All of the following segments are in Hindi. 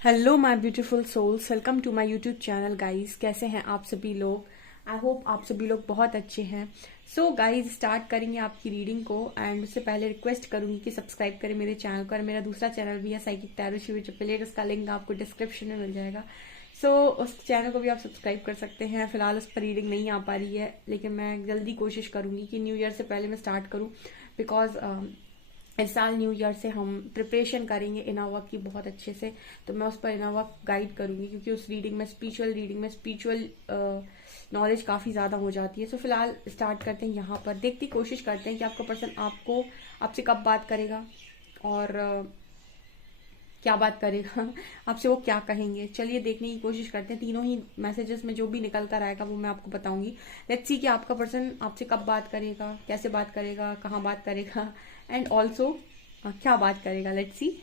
Hello my beautiful souls, welcome to my YouTube channel guys. कैसे हैं आप सभी लोग? आई होप आप सभी लोग बहुत अच्छे हैं। सो गाइस, स्टार्ट करेंगे आपकी रीडिंग को। एंड उससे पहले रिक्वेस्ट करूंगी कि सब्सक्राइब करें मेरे चैनल को। और मेरा दूसरा चैनल भी है साइकिक टैरो शिव ट्रिपल, उसका लिंक आपको डिस्क्रिप्शन में मिल जाएगा। सो उस चैनल को भी आप सब्सक्राइब कर सकते हैं। फिलहाल उस पर रीडिंग नहीं आ पा रही है, लेकिन मैं जल्दी कोशिश करूंगी कि न्यू ईयर से पहले मैं स्टार्ट करूं। बिकॉज इस साल न्यू ईयर से हम प्रिपरेशन करेंगे इनर वर्क की बहुत अच्छे से। तो मैं उस पर इनर वर्क गाइड करूंगी, क्योंकि उस रीडिंग में स्पिरिचुअल नॉलेज काफ़ी ज़्यादा हो जाती है। सो फिलहाल स्टार्ट करते हैं। यहाँ पर देखते कोशिश करते हैं कि आपका पर्सन आपसे कब बात करेगा और क्या बात करेगा आपसे वो क्या कहेंगे। चलिए देखने की कोशिश करते हैं। तीनों ही मैसेजेस में जो भी निकल कर आएगा वो मैं आपको बताऊंगी। लेट्स सी कि आपका पर्सन आपसे कब बात करेगा, कैसे बात करेगा, कहाँ बात करेगा, एंड ऑल्सो क्या बात करेगा। Let's see.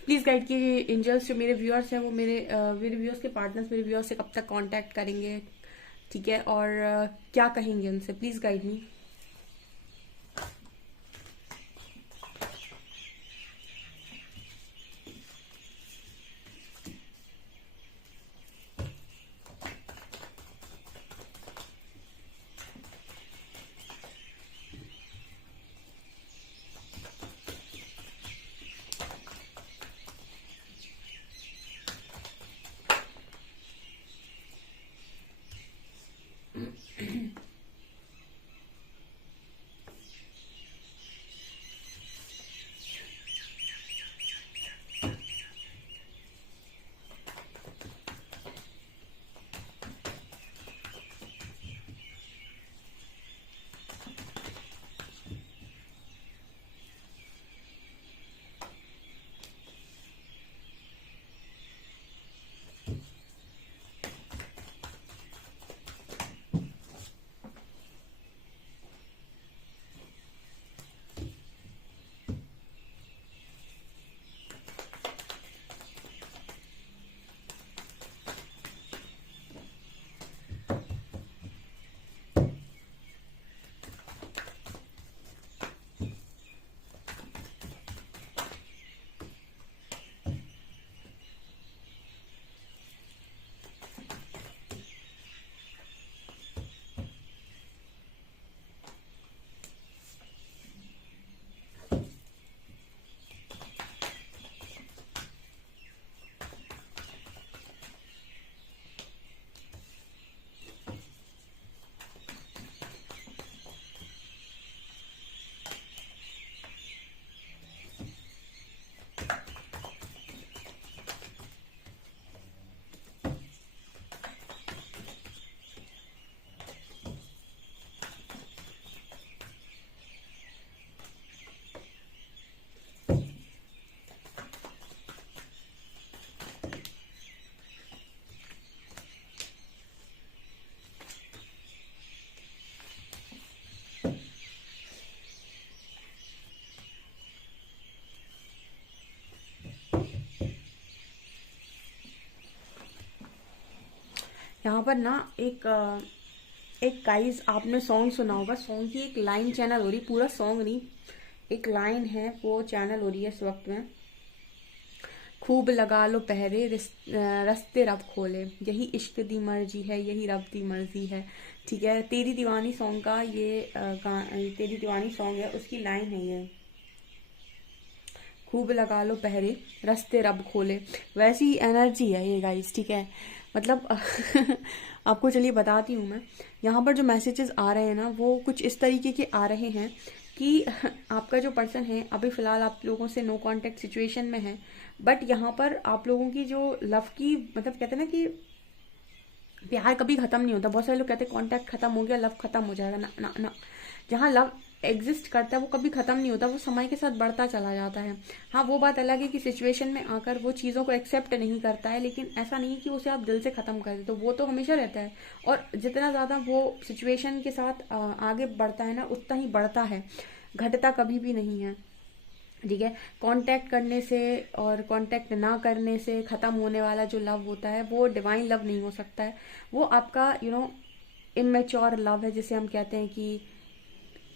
प्लीज गाइड कीजिए एंजल्स। जो मेरे व्यूअर्स हैं वो मेरे व्यूअर्स के पार्टनर्स मेरे व्यूअर्स से कब तक कांटेक्ट करेंगे, ठीक है, और क्या कहेंगे उनसे। Please guide me. यहाँ पर ना एक गाइस, आपने सॉन्ग सुना होगा। सॉन्ग की एक लाइन चैनल हो रही, पूरा सॉन्ग नहीं, एक लाइन है वो चैनल हो रही है इस वक्त में। खूब लगा लो पहरे रस्ते रब खोले, यही इश्क दी मर्जी है, यही रब दी मर्जी है। ठीक है, तेरी दीवानी सॉन्ग का ये तेरी दीवानी सॉन्ग है, उसकी लाइन है ये। खूब लगा लो पहरे रस्ते रब खोले, वैसी एनर्जी है ये गाइस। ठीक है, मतलब आपको चलिए बताती हूँ मैं। यहाँ पर जो मैसेजेस आ रहे हैं ना, वो कुछ इस तरीके के आ रहे हैं कि आपका जो पर्सन है अभी फ़िलहाल आप लोगों से नो कांटेक्ट सिचुएशन में है, बट यहाँ पर आप लोगों की जो लव की, मतलब कहते हैं ना कि प्यार कभी खत्म नहीं होता। बहुत सारे लोग कहते हैं कांटेक्ट खत्म हो गया, लव खत्म हो जाएगा। ना ना ना, जहाँ लव एग्जिस्ट करता है वो कभी खत्म नहीं होता, वो समय के साथ बढ़ता चला जाता है। हाँ, वो बात अलग है कि सिचुएशन में आकर वो चीज़ों को एक्सेप्ट नहीं करता है, लेकिन ऐसा नहीं है कि उसे आप दिल से ख़त्म कर दे, तो वो तो हमेशा रहता है। और जितना ज़्यादा वो सिचुएशन के साथ आगे बढ़ता है ना, उतना ही बढ़ता है, घटता कभी भी नहीं है। ठीक है, कांटेक्ट करने से और कांटेक्ट ना करने से ख़त्म होने वाला जो लव होता है वो डिवाइन लव नहीं हो सकता है। वो आपका इमेच्योर लव है, जिसे हम कहते हैं कि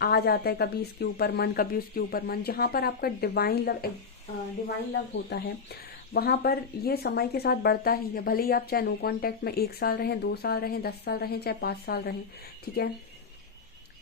आ जाता है कभी इसके ऊपर मन, कभी उसके ऊपर मन। जहाँ पर आपका डिवाइन लव होता है, वहाँ पर ये समय के साथ बढ़ता ही है। भले ही आप चाहे नो कांटेक्ट में 1 साल रहें, 2 साल रहें, 10 साल रहें, चाहे 5 साल रहें। ठीक है,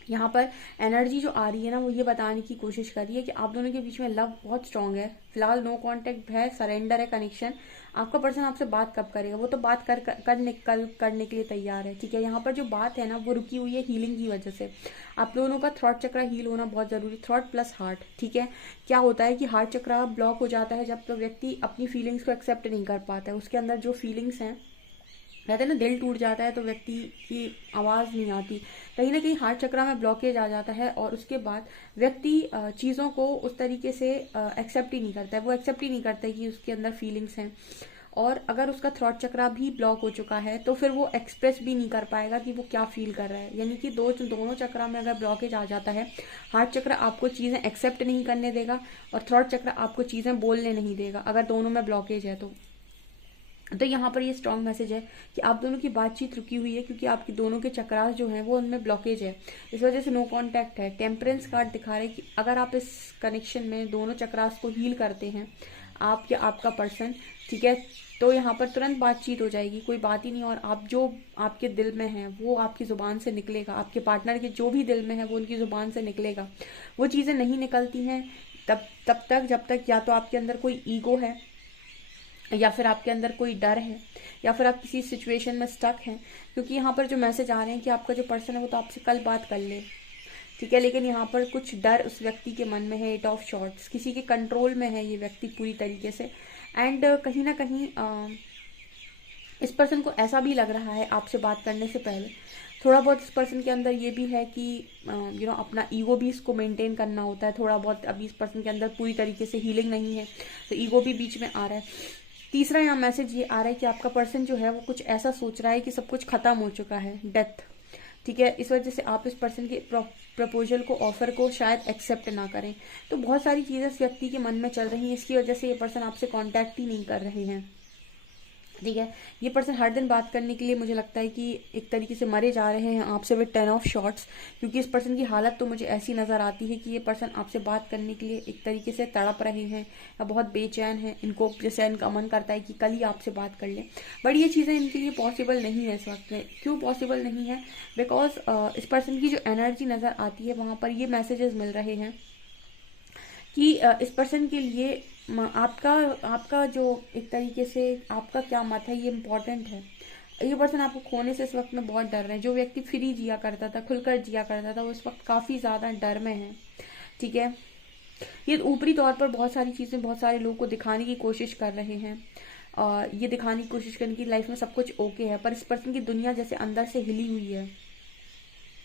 यहाँ पर एनर्जी जो आ रही है ना, वो ये बताने की कोशिश कर रही है कि आप दोनों के बीच में लव बहुत स्ट्रांग है। फिलहाल नो कांटेक्ट है, सरेंडर है कनेक्शन। आपका पर्सन आपसे बात कब करेगा? वो तो बात करने के लिए तैयार है। ठीक है, यहाँ पर जो बात है ना, वो रुकी हुई है हीलिंग की वजह से। आप दोनों का थ्रॉट चक्र हील होना बहुत जरूरी, थ्रॉट प्लस हार्ट। ठीक है, क्या होता है कि हार्ट चक्र ब्लॉक हो जाता है जब तो व्यक्ति अपनी फीलिंग्स को एक्सेप्ट नहीं कर पाता है। उसके अंदर जो फीलिंग्स हैं, कहते हैं ना, दिल टूट जाता है तो व्यक्ति की आवाज़ नहीं आती। कहीं ना कहीं हार्ट चक्र में ब्लॉकेज आ जाता है और उसके बाद व्यक्ति चीज़ों को उस तरीके से एक्सेप्ट ही नहीं करता है। वो एक्सेप्ट ही नहीं करता है कि उसके अंदर फीलिंग्स हैं। और अगर उसका थ्रॉट चक्र भी ब्लॉक हो चुका है तो फिर वो एक्सप्रेस भी नहीं कर पाएगा कि वो क्या फील कर रहा है। यानी कि दोनों चक्र में अगर ब्लॉकेज आ जाता है, हार्ट चक्र आपको चीज़ें एक्सेप्ट नहीं करने देगा और थ्रॉट चक्र आपको चीज़ें बोलने नहीं देगा, अगर दोनों में ब्लॉकेज है तो यहाँ पर ये स्ट्रॉन्ग मैसेज है कि आप दोनों की बातचीत रुकी हुई है, क्योंकि आपकी दोनों के चक्रास जो हैं वो उनमें ब्लॉकेज है। इस वजह से नो कांटेक्ट है। टेम्परेंस कार्ड दिखा रहे हैं कि अगर आप इस कनेक्शन में दोनों चक्रास को हील करते हैं, आप या आपका पर्सन, ठीक है, तो यहाँ पर तुरंत बातचीत हो जाएगी, कोई बात ही नहीं। और आप जो आपके दिल में है वो आपकी ज़ुबान से निकलेगा, आपके पार्टनर के जो भी दिल में है वो उनकी ज़ुबान से निकलेगा। वो चीज़ें नहीं निकलती हैं तब तक जब तक या तो आपके अंदर कोई ईगो है, या फिर आपके अंदर कोई डर है, या फिर आप किसी सिचुएशन में स्टक हैं। क्योंकि यहाँ पर जो मैसेज आ रहे हैं कि आपका जो पर्सन है वो तो आपसे कल बात कर ले, ठीक है, लेकिन यहाँ पर कुछ डर उस व्यक्ति के मन में है। 8 ऑफ शॉर्ट्स, किसी के कंट्रोल में है ये व्यक्ति पूरी तरीके से। एंड कहीं ना कहीं इस पर्सन को ऐसा भी लग रहा है आपसे बात करने से पहले, थोड़ा बहुत इस पर्सन के अंदर ये भी है कि अपना ईगो भी इसको मेंटेन करना होता है थोड़ा बहुत। अभी इस पर्सन के अंदर पूरी तरीके से हीलिंग नहीं है, तो ईगो भी बीच में आ रहा है। तीसरा यहाँ मैसेज ये आ रहा है कि आपका पर्सन जो है वो कुछ ऐसा सोच रहा है कि सब कुछ खत्म हो चुका है, डेथ। ठीक है, इस वजह से आप इस पर्सन के प्रपोजल को, ऑफर को शायद एक्सेप्ट ना करें। तो बहुत सारी चीज़ें इस व्यक्ति के मन में चल रही हैं, इसकी वजह से ये पर्सन आपसे कांटेक्ट ही नहीं कर रहे हैं। ठीक है, ये पर्सन हर दिन बात करने के लिए मुझे लगता है कि एक तरीके से मरे जा रहे हैं आपसे विद 10 ऑफ शॉर्ट्स। क्योंकि इस पर्सन की हालत तो मुझे ऐसी नज़र आती है कि ये पर्सन आपसे बात करने के लिए एक तरीके से तड़प रहे हैं या बहुत बेचैन हैं। इनको जैसे इनका मन करता है कि कल ही आपसे बात कर लें, बट ये चीज़ें इनके लिए पॉसिबल नहीं है इस वक्त में। क्यों पॉसिबल नहीं है? बिकॉज इस पर्सन की जो एनर्जी नज़र आती है वहाँ पर ये मैसेजेस मिल रहे हैं कि इस पर्सन के लिए आपका आपका जो एक तरीके से आपका क्या मत है ये इम्पोर्टेंट है। ये पर्सन आपको खोने से इस वक्त में बहुत डर रहे हैं। जो व्यक्ति फ्री जिया करता था, खुलकर जिया करता था, वो इस वक्त काफ़ी ज़्यादा डर में है। ठीक है, ये ऊपरी तौर पर बहुत सारी चीज़ें बहुत सारे लोगों को दिखाने की कोशिश कर रहे हैं, और ये दिखाने की कोशिश करने की लाइफ में सब कुछ ओके है, पर इस पर्सन की दुनिया जैसे अंदर से हिली हुई है।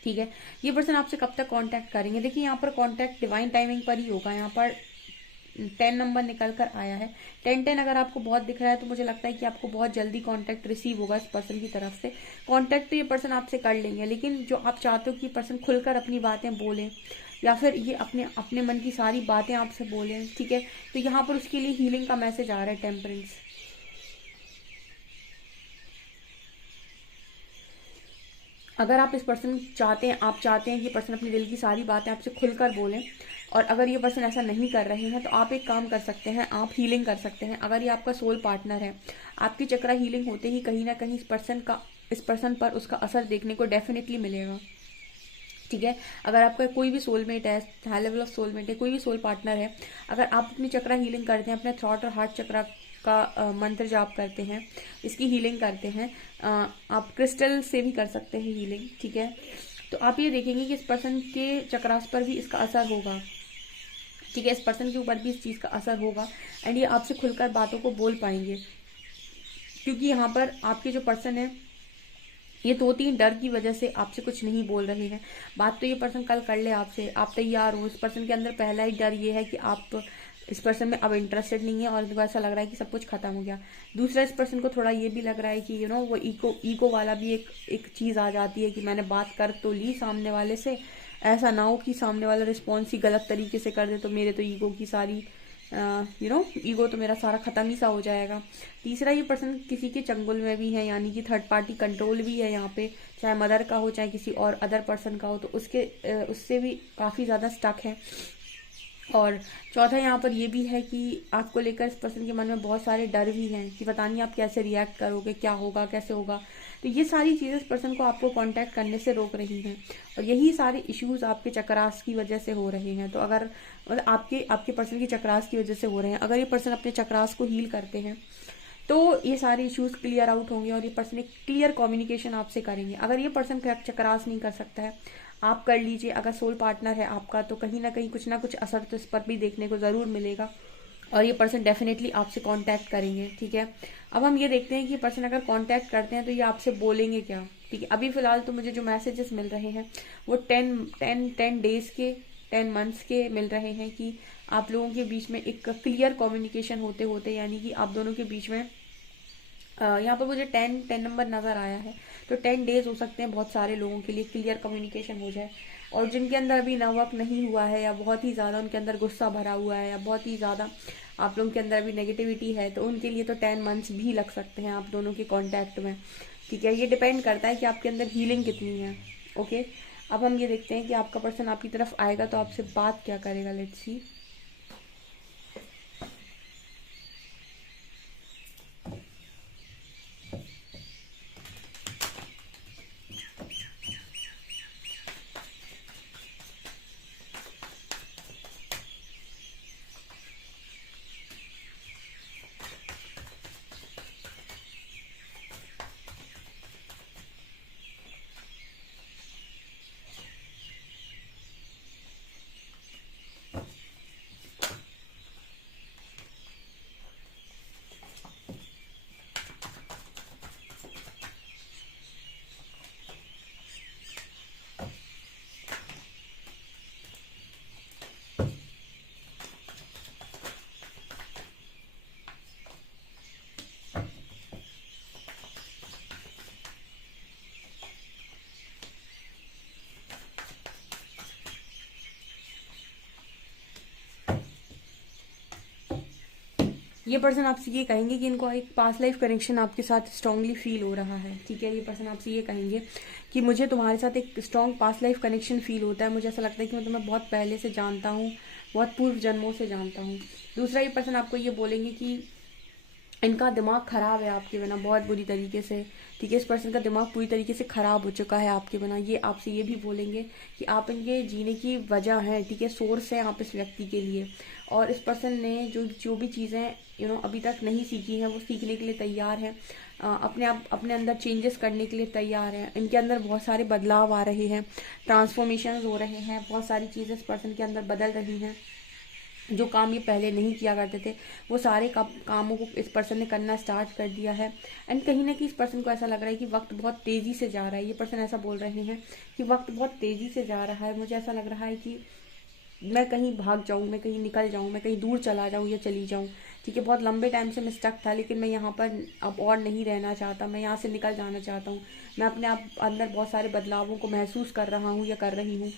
ठीक है, ये पर्सन आपसे कब तक कांटेक्ट करेंगे? देखिए, यहाँ पर कांटेक्ट डिवाइन टाइमिंग पर ही होगा। यहाँ पर 10 नंबर निकल कर आया है। 10-10 अगर आपको बहुत दिख रहा है तो मुझे लगता है कि आपको बहुत जल्दी कांटेक्ट रिसीव होगा इस पर्सन की तरफ से। कांटेक्ट तो ये पर्सन आपसे कर लेंगे, लेकिन जो आप चाहते हो कि पर्सन खुलकर अपनी बातें बोलें या फिर ये अपने अपने मन की सारी बातें आपसे बोलें, ठीक है, तो यहाँ पर उसके लिए हीलिंग का मैसेज आ रहा है, टेम्परेंस। अगर आप इस पर्सन चाहते हैं, आप चाहते हैं कि पर्सन अपने दिल की सारी बातें आपसे खुलकर बोलें, और अगर ये पर्सन ऐसा नहीं कर रहे हैं तो आप एक काम कर सकते हैं, आप हीलिंग कर सकते हैं। अगर ये आपका सोल पार्टनर है, आपकी चक्रा हीलिंग होते ही कहीं ना कहीं इस पर्सन पर उसका असर देखने को डेफिनेटली मिलेगा। ठीक है, अगर आपका कोई भी सोलमेट है, हाई लेवल ऑफ सोलमेट है, कोई भी सोल पार्टनर है, अगर आप अपनी चक्रा हीलिंग करते हैं, अपने थॉट और हार्ट चक्रा इसका मंत्र जाप करते हैं, इसकी हीलिंग करते हैं। आप क्रिस्टल से भी कर सकते हैं हीलिंग, ठीक है। तो आप ये देखेंगे कि इस पर्सन के चक्रास पर भी इसका असर होगा, ठीक है। इस पर्सन के ऊपर भी इस चीज़ का असर होगा एंड ये आपसे खुलकर बातों को बोल पाएंगे, क्योंकि यहाँ पर आपके जो पर्सन है ये 2-3 डर की वजह से आपसे कुछ नहीं बोल रहे हैं। बात तो ये पर्सन कल कर ले आपसे, आप तैयार हो। इस पर्सन के अंदर पहला ही डर ये है कि आप इस पर्सन में अब इंटरेस्टेड नहीं है और इनको ऐसा लग रहा है कि सब कुछ खत्म हो गया। दूसरा, इस पर्सन को थोड़ा ये भी लग रहा है कि वो ईगो वाला भी एक चीज़ आ जाती है कि मैंने बात कर तो ली सामने वाले से, ऐसा ना हो कि सामने वाला रिस्पॉन्स ही गलत तरीके से कर दे तो मेरे तो ईगो की सारी ईगो तो मेरा सारा खत्म ही सा हो जाएगा। तीसरा, ये पर्सन किसी के चंगुल में भी है, यानी कि थर्ड पार्टी कंट्रोल भी है यहाँ पे, चाहे मदर का हो चाहे किसी और अदर पर्सन का हो, तो उससे भी काफ़ी ज़्यादा स्टक है। और चौथा, यहाँ पर ये भी है कि आपको लेकर इस पर्सन के मन में बहुत सारे डर भी हैं कि पता नहीं आप कैसे रिएक्ट करोगे, क्या होगा, कैसे होगा। तो ये सारी चीज़ें इस पर्सन को आपको कांटेक्ट करने से रोक रही हैं और यही सारे इश्यूज आपके चक्रास की वजह से हो रहे हैं। तो अगर मतलब आपके पर्सन की चक्रास की वजह से हो रहे हैं, अगर ये पर्सन अपने चक्रास को हील करते हैं तो ये सारे इश्यूज क्लियर आउट होंगे और ये पर्सन एक क्लियर कम्युनिकेशन आपसे करेंगे। अगर ये पर्सन चक्रास नहीं कर सकता है, आप कर लीजिए। अगर सोल पार्टनर है आपका तो कहीं ना कुछ असर तो इस पर भी देखने को ज़रूर मिलेगा और ये पर्सन डेफिनेटली आपसे कांटेक्ट करेंगे, ठीक है। अब हम ये देखते हैं कि पर्सन अगर कांटेक्ट करते हैं तो ये आपसे बोलेंगे क्या, ठीक है। अभी फिलहाल तो मुझे जो मैसेजेस मिल रहे हैं वो 10 डेज के 10 मंथ्स के मिल रहे हैं कि आप लोगों के बीच में एक क्लियर कम्युनिकेशन होते होते, यानी कि आप दोनों के बीच में यहाँ पर मुझे 10 नंबर नज़र आया है, तो 10 डेज हो सकते हैं बहुत सारे लोगों के लिए क्लियर कम्युनिकेशन हो जाए। और जिनके अंदर अभी नवक नहीं हुआ है या बहुत ही ज़्यादा उनके अंदर गुस्सा भरा हुआ है या बहुत ही ज़्यादा आप लोगों के अंदर अभी नेगेटिविटी है, तो उनके लिए तो 10 मंथ्स भी लग सकते हैं आप दोनों के कॉन्टैक्ट में, ठीक है। ये डिपेंड करता है कि आपके अंदर हीलिंग कितनी है, ओके। अब हम ये देखते हैं कि आपका पर्सन आपकी तरफ आएगा तो आपसे बात क्या करेगा। Let's see. ये पर्सन आपसे ये कहेंगे कि इनको एक पास्ट लाइफ कनेक्शन आपके साथ स्ट्रांगली फील हो रहा है, ठीक है। ये पर्सन आपसे ये कहेंगे कि मुझे तुम्हारे साथ एक strong past life connection feel होता है, मुझे ऐसा लगता है कि मैं तुम्हें बहुत पहले से जानता हूँ, बहुत पूर्व जन्मों से जानता हूँ। दूसरा, ये पर्सन आपको ये बोलेंगे कि इनका दिमाग खराब है आपके बिना बहुत बुरी तरीके से, ठीक है। इस पर्सन का दिमाग पूरी तरीके से खराब हो चुका है आपके बिना। ये आपसे ये भी बोलेंगे कि आप इनके जीने की वजह हैं, ठीक है, सोर्स है आप इस व्यक्ति के लिए। और इस पर्सन ने जो भी चीज़ें अभी तक नहीं सीखी हैं वो सीखने के लिए तैयार हैं, अपने अंदर चेंजेस करने के लिए तैयार हैं। इनके अंदर बहुत सारे बदलाव आ रहे हैं, ट्रांसफॉर्मेशन हो रहे हैं, बहुत सारी चीज़ें इस पर्सन के अंदर बदल रही हैं। जो काम ये पहले नहीं किया करते थे वो सारे कामों को इस पर्सन ने करना स्टार्ट कर दिया है। एंड कहीं ना कहीं इस पर्सन को ऐसा लग रहा है कि वक्त बहुत तेज़ी से जा रहा है। ये पर्सन ऐसा बोल रहे हैं कि वक्त बहुत तेज़ी से जा रहा है, मुझे ऐसा लग रहा है कि मैं कहीं भाग जाऊँ, मैं कहीं निकल जाऊँ, मैं कहीं दूर चला जाऊँ या चली जाऊँ, ठीक है। बहुत लंबे टाइम से मैं स्टक था लेकिन मैं यहाँ पर अब और नहीं रहना चाहता, मैं यहाँ से निकल जाना चाहता हूँ। मैं अपने आप अंदर बहुत सारे बदलावों को महसूस कर रहा हूँ या कर रही हूँ।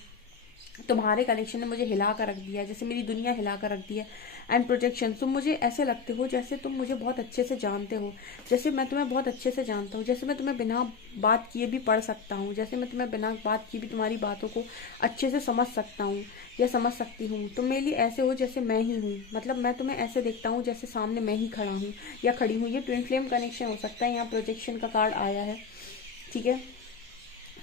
तुम्हारे कनेक्शन ने मुझे हिला कर रख दिया है, जैसे मेरी दुनिया हिला कर रख दी है। एंड प्रोजेक्शन, तुम मुझे ऐसे लगते हो जैसे तुम मुझे बहुत अच्छे से जानते हो, जैसे मैं तुम्हें बहुत अच्छे से जानता हूँ, जैसे मैं तुम्हें बिना बात किए भी पढ़ सकता हूँ, जैसे मैं तुम्हें बिना बात किए भी तुम्हारी बातों को अच्छे से समझ सकता हूँ या समझ सकती हूँ। तुम मेरे लिए ऐसे हो जैसे मैं ही हूँ, मतलब मैं तुम्हें ऐसे देखता हूँ जैसे सामने मैं ही खड़ा हूँ या खड़ी हूँ। ये ट्विन फ्लेम कनेक्शन हो सकता है, यहाँ प्रोजेक्शन का कार्ड आया है, ठीक है।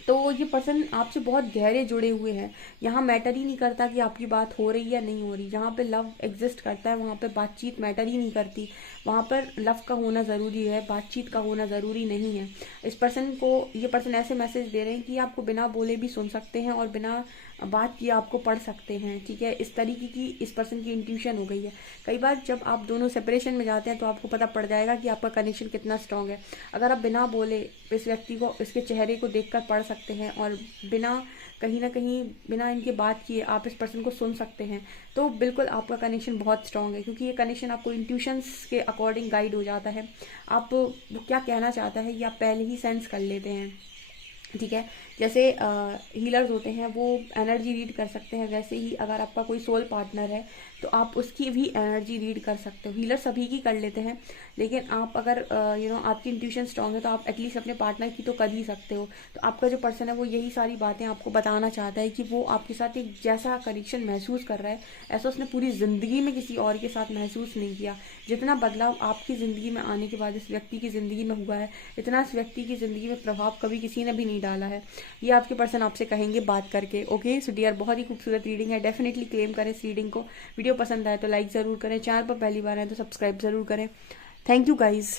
तो ये पर्सन आपसे बहुत गहरे जुड़े हुए हैं। यहाँ मैटर ही नहीं करता कि आपकी बात हो रही या नहीं हो रही। जहाँ पे लव एग्जिस्ट करता है वहाँ पे बातचीत मैटर ही नहीं करती। वहाँ पर लव का होना ज़रूरी है, बातचीत का होना ज़रूरी नहीं है। इस पर्सन को, ये पर्सन ऐसे मैसेज दे रहे हैं कि आपको बिना बोले भी सुन सकते हैं और बिना बात किए आपको पढ़ सकते हैं। ठीक है, इस तरीके की इस पर्सन की इंट्यूशन हो गई है। कई बार जब आप दोनों सेपरेशन में जाते हैं तो आपको पता पड़ जाएगा कि आपका कनेक्शन कितना स्ट्रांग है। अगर आप बिना बोले इस व्यक्ति को, इसके चेहरे को देखकर पढ़ सकते हैं और बिना कहीं ना कहीं बिना इनके बात किए आप इस पर्सन को सुन सकते हैं, तो बिल्कुल आपका कनेक्शन बहुत स्ट्रांग है। क्योंकि ये कनेक्शन आपको इंट्यूशंस के अकॉर्डिंग गाइड हो जाता है। आप वो क्या कहना चाहता है ये आप पहले ही सेंस कर लेते हैं। ठीक है, जैसे हीलर्स होते हैं वो एनर्जी रीड कर सकते हैं, वैसे ही अगर आपका कोई सोल पार्टनर है तो आप उसकी भी एनर्जी रीड कर सकते हो। हीलर सभी की कर लेते हैं, लेकिन आप अगर आपकी इंट्यूशन स्ट्रांग है तो आप एटलीस्ट अपने पार्टनर की तो कर ही सकते हो। तो आपका जो पर्सन है वो यही सारी बातें आपको बताना चाहता है कि वो आपके साथ एक जैसा कनेक्शन महसूस कर रहा है ऐसा उसने पूरी ज़िंदगी में किसी और के साथ महसूस नहीं किया। जितना बदलाव आपकी ज़िंदगी में आने के बाद इस व्यक्ति की ज़िंदगी में हुआ है, इतना इस व्यक्ति की ज़िंदगी में प्रभाव कभी किसी ने भी नहीं डाला है। ये आपके पर्सन आपसे कहेंगे बात करके। ओके सो डियर, बहुत ही खूबसूरत रीडिंग है, डेफिनेटली क्लेम करें इस रीडिंग को। वीडियो पसंद आए तो लाइक ज़रूर करें, चैनल पर पहली बार आए तो सब्सक्राइब ज़रूर करें। Thank you guys.